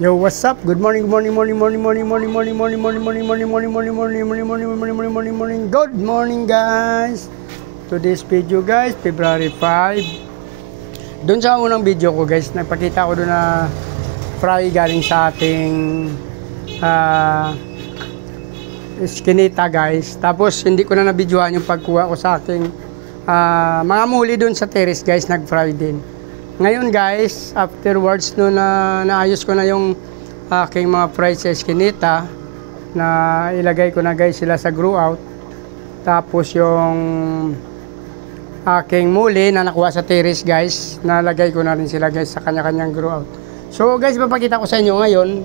Yo, what's up? Good morning, morning, morning, morning, morning, morning, morning, morning, morning, morning, morning, morning, morning, morning, morning, morning, morning, morning, morning, morning. Good morning, guys. Today's video, guys, February 5. Doon sa unang video ko, guys, nagpakita ko doon na fry galing sa ating Eskinita, guys. Tapos hindi ko na nabidyohan yung pagkuha ko sa aking mga muli doon sa terrace, guys, nag-fry din. Ngayon, guys, afterwards no na naayos ko na yung aking mga fries sa Eskinita, na ilagay ko na, guys, sila sa grow out. Tapos yung aking muli na nakuha sa terrace, guys, nalagay ko na rin sila, guys, sa kanya-kanyang grow out. So, guys, papakita ko sa inyo ngayon,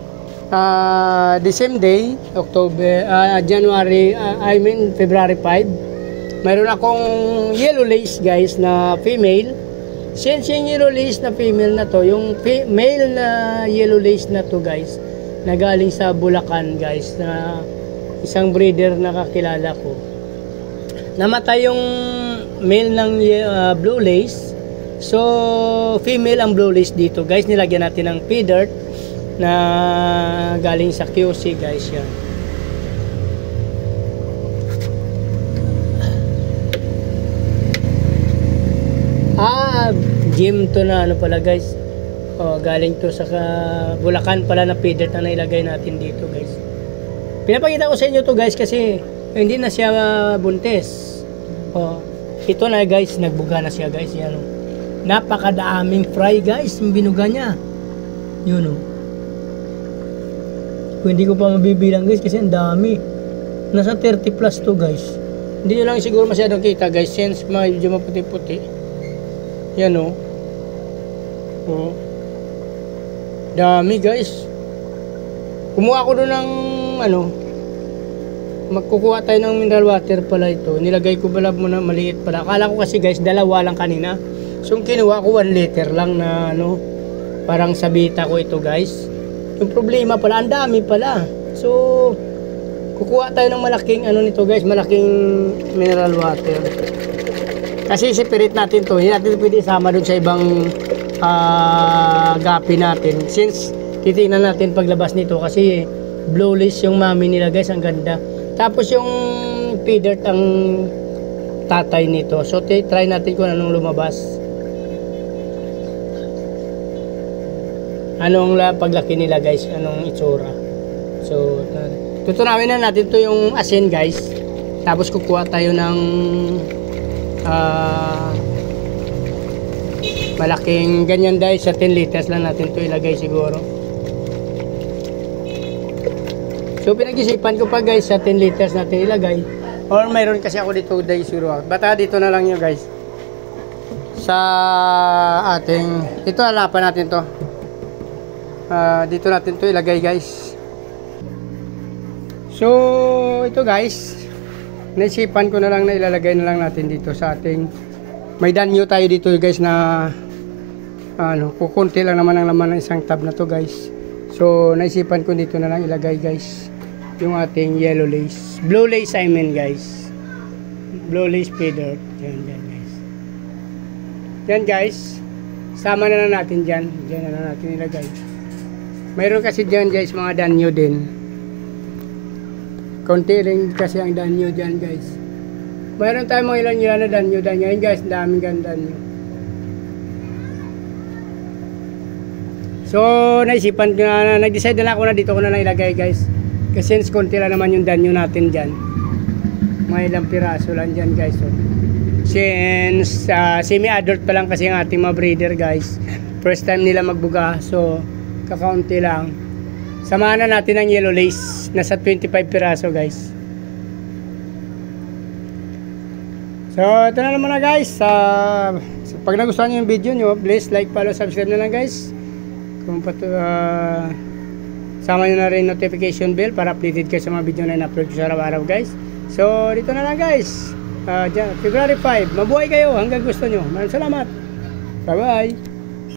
the same day, February 5, mayroon akong yellow lace, guys, na female. Since yung yellow lace na female na to, yung male na yellow lace na to, guys, na galing sa Bulacan, guys, na isang breeder na kakilala ko, namatay yung male ng blue lace. So female ang blue lace dito, guys. Nilagyan natin ng pea dirt na galing sa QC, guys, yan. Gym to na ano pala, guys. Galing to sa Bulacan pala na pea dirt na nailagay natin dito, guys. Pinapakita ko sa inyo to, guys, kasi hindi na siya buntis. Ito na, guys, nagbuga na siya, guys. Yan, napakadaming fry, guys, yung binuga niya. Yun, kung hindi ko pa mabibilang, guys, kasi ang dami. Nasa 30 plus to, guys. Hindi nyo lang siguro masyadong kita, guys, since medyo maputi-puti. Yan, dami, guys. Kumuha ko doon ng magkukuha tayo ng mineral water pala ito. Nilagay ko pala muna maliit pala. Akala ko kasi, guys, dalawa lang kanina. So kinuha ko 1 liter lang na parang sabita ko ito, guys. Yung problema pala, ang dami pala. So kukuha tayo ng malaking nito, guys, malaking mineral water. Kasi separate natin to. Hindi natin pwede isama doon sa ibang gapi natin. Since titingnan natin paglabas nito, kasi blue lace yung mami nila, guys, ang ganda. Tapos yung pea dirt ang tatay nito. So try natin kung anong lumabas. Anong paglaki nila, guys, anong itsura. So tutunawin na natin to yung asin, guys. Tapos kukuha tayo ng malaking ganyan, guys, sa 10 liters lang natin to ilagay siguro. So pinag-isipan ko pa, guys, sa 10 liters natin ilagay, or mayroon kasi ako dito, guys, siguro. Bata dito na lang yun, guys, sa ating ito, halapan natin to. Dito natin to ilagay, guys. So ito, guys, naisipan ko na lang na ilalagay na lang natin dito sa ating, may danyo tayo dito, guys, na kukunti lang naman ang laman ng isang tab na to, guys. So naisipan ko dito na lang ilagay, guys, yung ating yellow lace, blue lace, I mean, guys, blue lace pea dirt. Yan, guys. Yan, guys, sama na natin dyan. Dyan na natin ilagay. Mayroon kasi dyan, guys, mga danyo din. Konti rin kasi ang danyo dyan, guys. Mayroon tayong mga ilan na danyo. Yan, guys, daming ganda danyo. So naisipan ko na, nag-decide na ako na dito ko na lang ilagay, guys. Kasi since konti lang naman yung danyo natin dyan, mga ilang piraso lang dyan, guys. So, since semi-adult pa lang kasi ang ating mga breeder, guys, first time nila magbuga, so kakaunti lang. Samahan na natin ang yellow lace, nasa 25 piraso, guys. So ito na naman na, guys. So, pag nagustuhan nyo yung video nyo, please like, follow, subscribe na lang, guys. Kung sama nyo na rin notification bell para updated kayo sa mga video na in-upload ko sa araw-araw, guys. So dito na lang, guys, February 5. Mabuhay kayo hanggang gusto nyo. Maraming salamat. Bye bye.